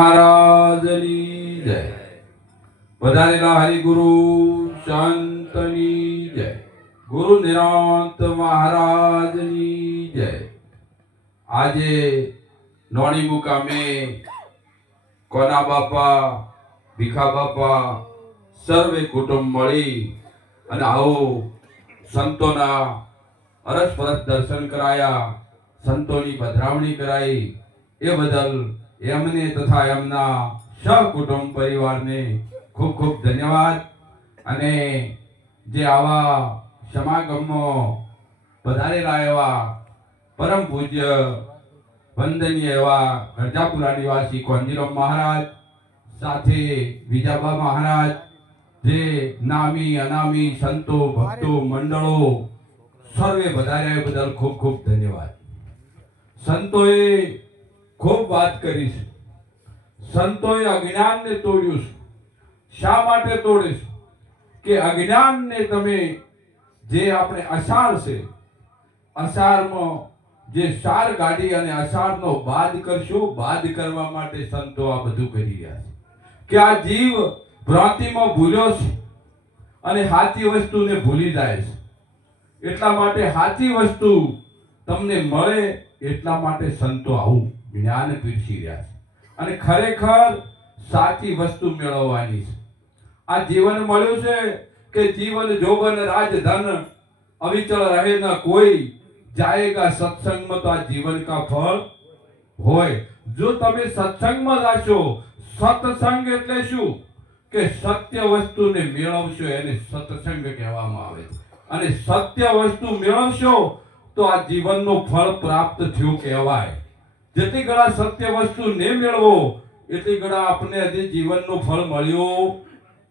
મહારાજની જય. વધારેલા હરિગુરુ શાંતની જય. ગુરુ નિરાંત મહારાજની જય. આજે નોણી મુકામે કોના બાપા, ભીખા બાપા સર્વે કુટુંબ મળી અને આવો સંતોના અરસ પરસ દર્શન કરાયા, સંતોની પધરાવણી કરાઈ, એ બદલ એમને તથા એમના સહકુટુંબ પરિવારને ખૂબ ખૂબ ધન્યવાદ. અને જે આવા સમાગમમાં પધારેલા એવા પરમ પૂજ્ય, વંદનીય એવા ગરજાપુરા નિવાસી કોંજીરામ મહારાજ, સાથે વિજાબા મહારાજ, જે નામી, અનામી, સંતો, ભક્તો, મંડળો, સર્વે વધાર્યા બદલ ખૂબ ખૂબ ધન્યવાદ. સંતોએ ખૂબ વાત કરીશ. સંતોએ અજ્ઞાનને તોડ્યું છે. શા માટે તોડીશ કે અજ્ઞાનને તમે જે આપણે અસાર છે અસારમાં જે સાર ગાડી અને અસારનો બાદ કરશો, બાદ કરવા માટે સંતો આ બધું કરી રહ્યા છે. કે આ જીવ ભ્રાંતિમાં ભૂલ્યો છે અને સાચી વસ્તુને ભૂલી જાય છે. એટલા માટે સાચી વસ્તુ તમને મળે એટલા માટે સંતો આવું. જ્ઞાન પીરસી રહ્યા છે. અને ખરેખર સાચી વસ્તુ મેળવવાની છે. આ જીવન મળ્યું છે કે જીવન જોબન રાજ ધન અવિચળ રહે ન કોઈ જાયેગા સત્સંગમાં તો આ જીવન કા ફળ હોય. જો તમે સત્સંગમાં જાશો, સત્સંગ એટલે શું? કે સત્ય વસ્તુને મેળવશો એને સત્સંગ કહેવામાં આવે છે. અને સત્ય વસ્તુ મેળવશો તો આ જીવનનું ફળ પ્રાપ્ત થયું કહેવાય. જેટલી ઘણા સત્ય વસ્તુ ને મેળવો એટલી ઘણા આપણે હજી જીવનનું ફળ મળ્યો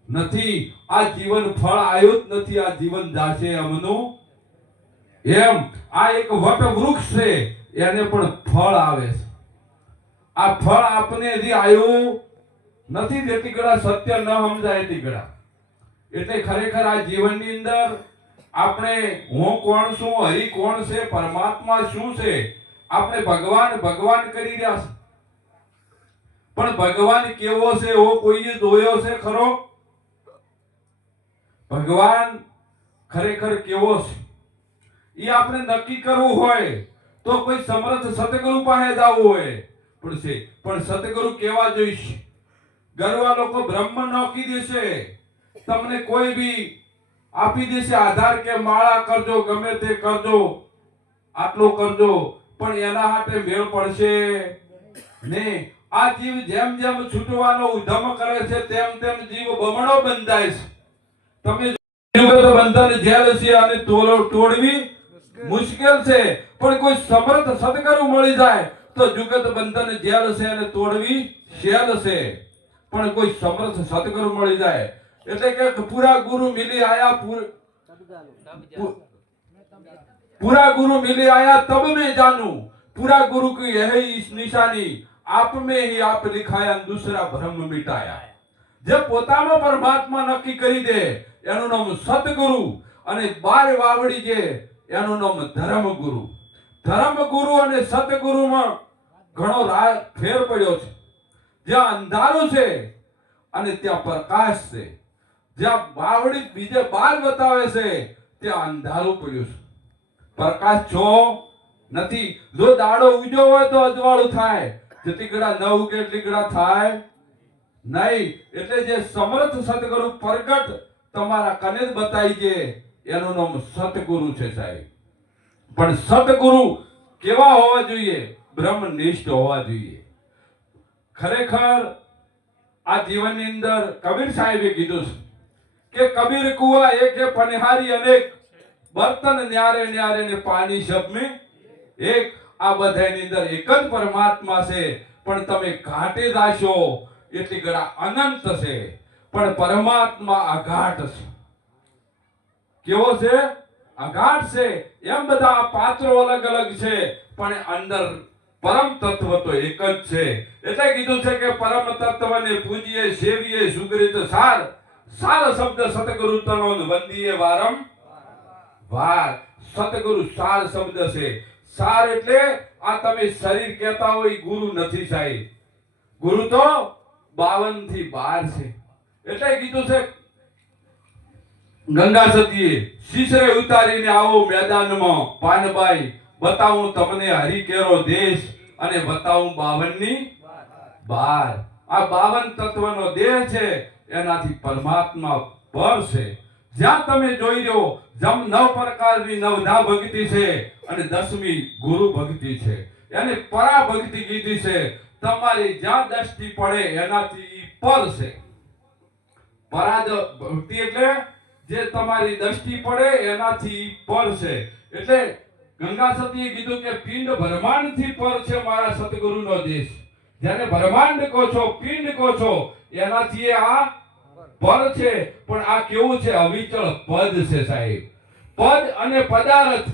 નથી. આ જીવન ફળ આવ્યું જ નથી, આ જીવન જાશે અમનું. એમ, આ એક વટ વૃક્ષ છે, એને પણ ફળ આવે છે. આ ફળ આપને હજી આવ્યું નથી જેટલી ઘણા સત્ય ન સમજાય એટલી ઘણા. એટલે ખરેખર આ જીવનની અંદર આપણે હું કોણ છું, હરિ કોણ છે, પરમાત્મા શું છે આપણે ભગવાન ભગવાન કરી રહ્યા છે. પણ ભગવાન કેવો છે, એવો કોઈએ જોયો છે ખરો? ભગવાન ખરેખર કેવો છે? એ આપણે નક્કી કરવું હોય તો કોઈ સમર્થ સતગુરુ પાસે જવું હોય. પડશે પણ સતગુરુ કેવા જોઈશે? ગરવા લોકો બ્રહ્મ નોકી દેશે. તમને કોઈ બી આપી દેશે, આધાર કે માળા કરજો, ગમે તે કરજો, આટલું કરજો. પણ એના હાથે મેળ પડશે ને આ જીવ જેમ જેમ છૂટવાનો ઉધમ કરે છે, તેમ તેમ જીવ બમણો બંધાય છે. તમે જુગત બંધન જેલ છે અને તોડવી મુશ્કેલ છે. પણ કોઈ સમર્થ સદગુરુ મળી જાય તો જુગત બંધન જેલ છે અને તોડવી શેલ છે. પણ કોઈ સમર્થ સદગુરુ મળી જાય. એટલે કે પૂરા ગુરુ મિલી આયા પૂર पूरा गुरु मिले आया तब मैं जानू पूरा गुरु की यही इस निशानी आप में ही आप लिखाया दूसरा भ्रम मिटाया જે પોતાનો પરમાત્મા નક્કી કરી દે એનું નામ સતગુરુ અને બાર વાવડી જે એનું નામ ધર્મગુરુ ધર્મગુરુ અને સતગુરુમાં ઘણો રા- ફેર પડ્યો છે જ્યાં અંધારું છે અને ત્યાં પ્રકાશ છે જ્યાં બાવડી બીજે બાર બતાવે છે ત્યાં અંધારું પડ્યું છે પ્રકાશ છો? નથી. જો દાડો ઉજો હોય તો અજવાળું થાય. જેથી ગળા ન ઉગે એટલી ગળા થાય. નહીં. એટલે જે સમર્થ સદગુરુ પ્રગટ તમારા કને બતાવી છે, એનું નામ સતગુરુ છે સાહેબ. પણ સતગુરુ કેવા હોવા જોઈએ? બ્રહ્મનિષ્ઠ હોવા જોઈએ. ખરેખર આ જીવનની અંદર કબીર સાહેબે કીધું છે કે કબીર કુવા એક પનિહારી અનેક. બર્તન ન્યારે ન્યારે ને પાણી સબ એક આ બધાની અંદર એક જ પરમાત્મા છે, પણ તમે ઘાટે દાશો એટલી ગળા અનંત છે. પણ પરમાત્મા અઘાટ છે. કેવો છે? અઘાટ છે. એમ બધા પાત્રો અલગ અલગ છે, પણ અંદર પરમ તત્વ તો એક જ છે. એટલે કીધું છે કે પરમ તત્વને પૂજીએ, સેવીએ, સુગરિત, સાર. સાર શબ્દ સતગુરુ તણો વંદીએ વારમ. વાર સતગુરુ સાર શબ્દ છે. સાર એટલે આ તમે શરીર કહેતા હોય ગુરુ નથી સાહેબ. ગુરુ તો બાવનથી બાર છે. એટલે કીધું છે, ગંગા સતીએ શીશરે ઉતારીને આવો મેદાનમાં. પાનબાઈ, બતાવું તમને હરિકેરો દેશ અને બતાવું બાવનની બાર. આ બાવન તત્વનો દેહ છે, એનાથી પરમાત્મા પર છે. જ્યાં તમે જોઈ રહ્યો, જમ નવ પ્રકારની નવધા ભક્તિ છે અને દસમી ગુરુ ભક્તિ છે. એને પરા ભક્તિ કીધી છે. તમારી જ્યાં દ્રષ્ટિ પડે એનાથી પર છે. પરા ભક્તિ એટલે જે તમારી દ્રષ્ટિ પડે એનાથી પર છે. એટલે ગંગા સતીએ કીધું કે પિંડ બ્રહ્માંડથી પર છે મારા સતગુરુનો દેશ. જેને બ્રહ્માંડ કહો છો, પિંડ કહો છો, એનાથી આ પર છે, પણ આ કેવું છે? અવિચળ પદ છે સાહેબ. પદ અને પદાર્થ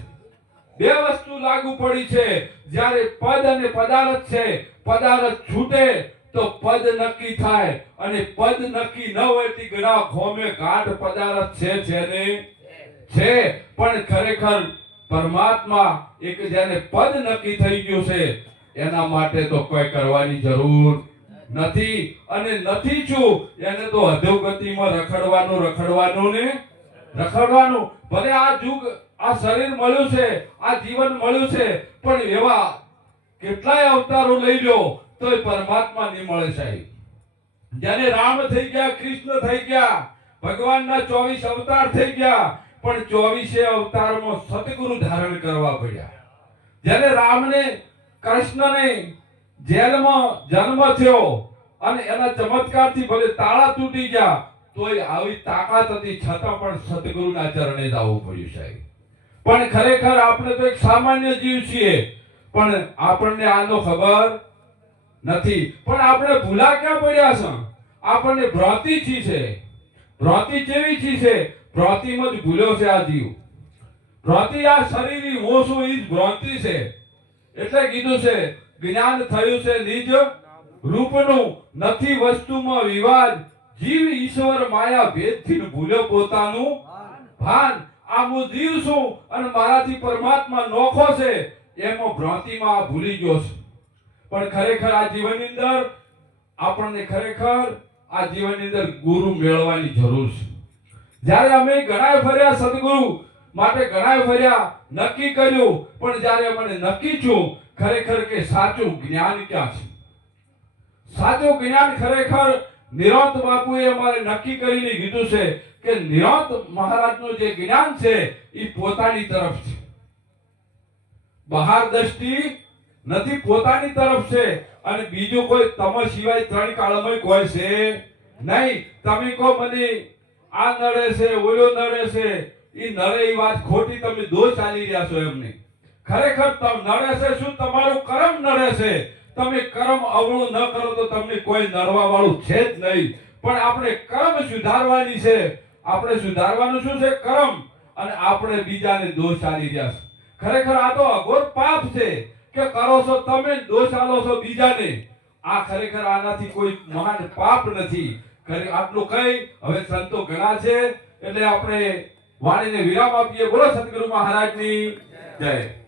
બે વસ્તુ લાગુ પડી છે. જ્યારે પદ અને પદાર્થ છે, પદાર્થ છૂટે તો પદ નક્કી થાય અને પદ નક્કી ન હોય તે ઘણા ખોમે ગાઢ પદાર્થ છે છે ને? છે. પણ ખરેખર પરમાત્મા એક જેને પદ નક્કી થઈ ગયું છે, એના માટે તો કોઈ કરવાની જરૂર નથી અને નથી છું, એને તો અધોગતિમાં રખડવાનું રખડવાનું ને રખડવાનું. ભલે આ જુગ, આ શરીર મળ્યું છે, આ જીવન મળ્યું છે, પણ એવા કેટલાય અવતારો લઈ લો તોય પરમાત્મા નહીં મળે સાહેબ. જેને રામ થઈ ગયા, કૃષ્ણ થઈ ગયા, ભગવાનના ચોવીસ અવતાર થઈ ગયા, પણ ચોવીસે અવતારમાં સતગુરુ ધારણ કરવા પડ્યા. જ્યારે રામને, કૃષ્ણને જેલમાં જન્મ થયો અને એના ચમત્કારથી ભલે તાળા તૂટી ગયા, તોય આવી તાકાત હતી, છતાં પણ સદગુરુના ચરણે આવવું પડ્યું સાહેબ. પણ ખરેખર આપણે તો એક સામાન્ય જીવ છીએ, પણ આપણને આનો ખબર નથી. પણ આપણે ભૂલા ક્યાં પડ્યા છે? આપણને ભ્રાંતિ છી છે. ભ્રાંતિ કેવી છી છે. ભ્રાંતિમાં જ ભૂલ્યો છે આ જીવ. ભ્રાંતિ આ શરીરની હું છું એ જ ભ્રાંતિ છે. એટલે કીધું છે જ્ઞાન થયું છે નિજ રૂપનું. નથી વસ્તુમાં વિવાદ. જીવ ઈશ્વર માયા ભેદથી ભૂલ્યો પોતાનું ભાન. આ હું જીવ છું અને મારાથી પરમાત્મા નોખો છે. એમાં ભ્રાંતિમાં આ ભૂલી ગયો છે. પણ ખરેખર આ જીવનની અંદર આપણને ખરેખર આ જીવનની અંદર ગુરુ મેળવવાની જરૂર છે. જ્યારે અમે ઘણાય ફર્યા સદગુરુ, માટે ઘણાય ફર્યા નક્કી કર્યું, પણ જ્યારે મને નક્કી છું ખરેખર કે સાચું જ્ઞાન ક્યાં છે? સાચું જ્ઞાન ખરેખર નિરોંત બાપુએ અમારે નક્કી કરીને કીધું છે કે નિરોંત મહારાજનું જે જ્ઞાન છે એ પોતાની તરફ છે. બહાર દ્રષ્ટિ નથી, પોતાની તરફ છે. અને બીજું કોઈ તમ સિવાય ત્રણ કાળમાં કોઈ છે નહીં. તમે કહો મને આ નડે છે, ઓલો નડે છે, એ નડે એ વાત ખોટી તમે દોષ ચાલી રહ્યા છો એમને. ખરેખર નડે છે, શું તમારું કર્મ નડે છે? તમે કર્મ અવળું ન કરો તો તમને કોઈ નડવા વાળું છે જ નહીં. પણ આપણે કર્મ સુધારવાની છે. આપણે સુધારવાનું શું છે? કર્મ. અને આપણે બીજાને દોષ આલી રહ્યા છે. ખરેખર આ તો અઘોર પાપ છે કે કરો છો તમે, દોષ આલો છો બીજાને. આ ખરેખર આનાથી કોઈ મહાન પાપ નથી. આટલું કઈ હવે સંતો ઘણા છે. એટલે આપણે વાણીને વિરામ આપીએ. બોલો સદગુરુ મહારાજની. જય.